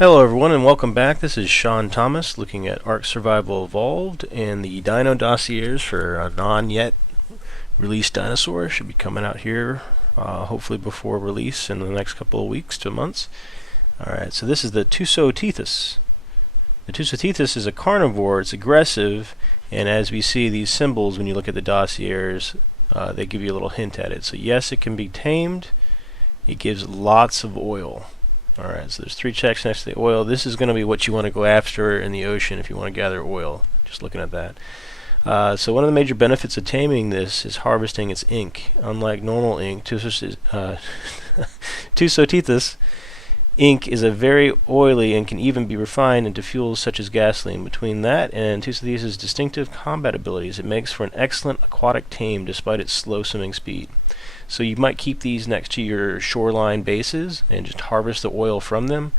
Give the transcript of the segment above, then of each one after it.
Hello everyone and welcome back. This is Sean Thomas looking at ARK Survival Evolved, and the Dino dossiers for a non-yet released dinosaur should be coming out here hopefully before release in the next couple of weeks to months. Alright, so this is the Tusoteuthis. The Tusoteuthis is a carnivore, it's aggressive, and as we see these symbols when you look at the dossiers, they give you a little hint at it. So yes, it can be tamed. It gives lots of oil. Alright, so there's 3 checks next to the oil. This is going to be what you want to go after in the ocean if you want to gather oil, just looking at that. So one of the major benefits of taming this is harvesting its ink. Unlike normal ink, Tusoteuthis ink is a very oily and can even be refined into fuels such as gasoline. Between that and Tusoteuthis' distinctive combat abilities, it makes for an excellent aquatic tame despite its slow swimming speed. So you might keep these next to your shoreline bases and just harvest the oil from them,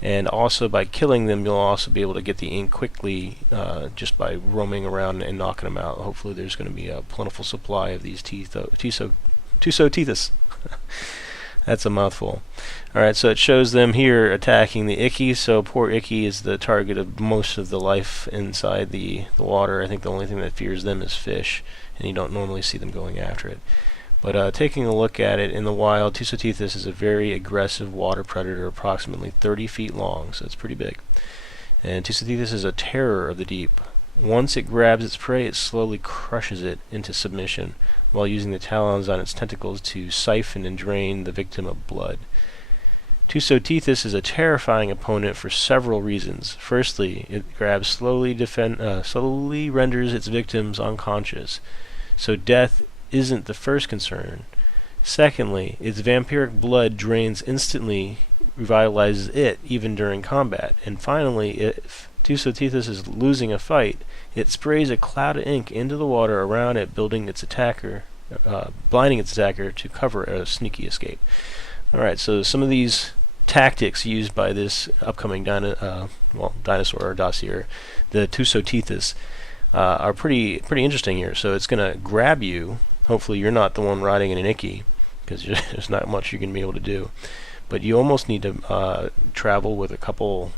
and also by killing them you'll also be able to get the ink quickly just by roaming around and knocking them out. Hopefully there's going to be a plentiful supply of these Tusoteuthis. That's a mouthful. Alright, so it shows them here attacking the Icky. So poor Icky is the target of most of the life inside the water. I think the only thing that fears them is fish, and you don't normally see them going after it. But taking a look at it in the wild, Tusoteuthis is a very aggressive water predator, approximately 30 feet long, so it's pretty big. And Tusoteuthis is a terror of the deep. Once it grabs its prey, it slowly crushes it into submission, while using the talons on its tentacles to siphon and drain the victim of blood. Tusoteuthis is a terrifying opponent for several reasons. Firstly, it grabs slowly renders its victims unconscious, so death isn't the first concern. Secondly, its vampiric blood drains instantly, revitalizes it even during combat. And finally, if Tusoteuthis is losing a fight, it sprays a cloud of ink into the water around it, blinding its attacker to cover a sneaky escape. Alright, so some of these tactics used by this upcoming dinosaur or dossier, the Tusoteuthis, are pretty interesting here. So it's going to grab you. Hopefully you're not the one riding in an Icky, because there's not much you're going to be able to do. But you almost need to travel with a couple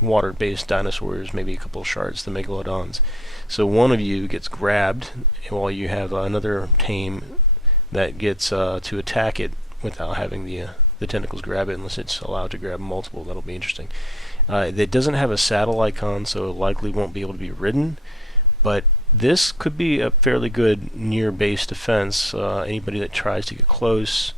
water-based dinosaurs, maybe a couple sharks, the megalodons. So one of you gets grabbed while you have another tame that gets to attack it without having the tentacles grab it, unless it's allowed to grab multiple. That'll be interesting. It doesn't have a saddle icon, so it likely won't be able to be ridden, but this could be a fairly good near-base defense. Anybody that tries to get close,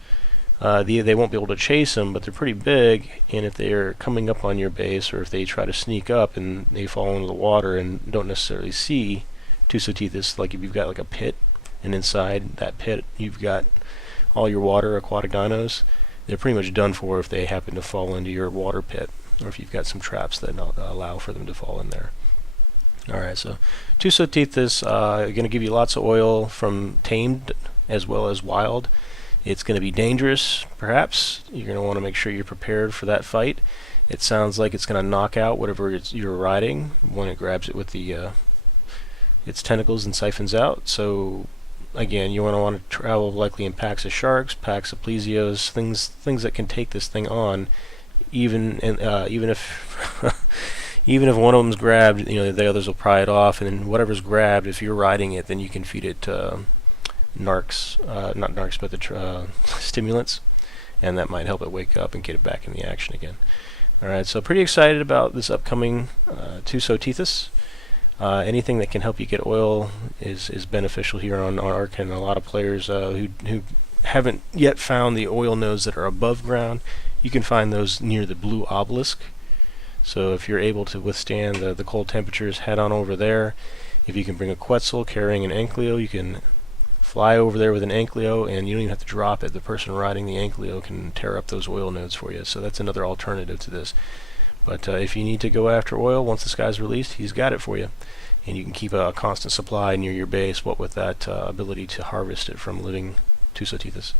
they won't be able to chase them, but they're pretty big, and if they're coming up on your base, or if they try to sneak up and they fall into the water and don't necessarily see Tusoteuthis, like if you've got like a pit, and inside that pit you've got all your water aquatic dinos, they're pretty much done for if they happen to fall into your water pit, or if you've got some traps that allow for them to fall in there. Alright, so Tusoteuthis going to give you lots of oil from tamed as well as wild. It's going to be dangerous, perhaps. You're going to want to make sure you're prepared for that fight. It sounds like it's going to knock out whatever you're riding when it grabs it with its tentacles and siphons out. So again, you want to travel likely in packs of sharks, packs of plesios, things that can take this thing on, even if even if one of them's grabbed, the others will pry it off, and then whatever's grabbed, if you're riding it, then you can feed it not narcs, but the stimulants, and that might help it wake up and get it back in the action again. Alright, so pretty excited about this upcoming Tusoteuthis. Anything that can help you get oil is beneficial here on ARK, and a lot of players who haven't yet found the oil nodes that are above ground, you can find those near the blue obelisk. So if you're able to withstand the cold temperatures, head on over there. If you can bring a Quetzal carrying an Ankylo, you can fly over there with an Ankylo, and you don't even have to drop it. The person riding the Ankylo can tear up those oil nodes for you. So that's another alternative to this. But if you need to go after oil once this guy's released, he's got it for you. And you can keep a constant supply near your base, what with that ability to harvest it from living Tusoteuthis.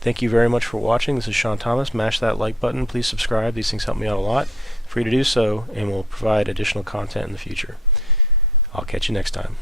Thank you very much for watching. This is Sean Thomas. Mash that like button. Please subscribe. These things help me out a lot. Free to do so, and we'll provide additional content in the future. I'll catch you next time.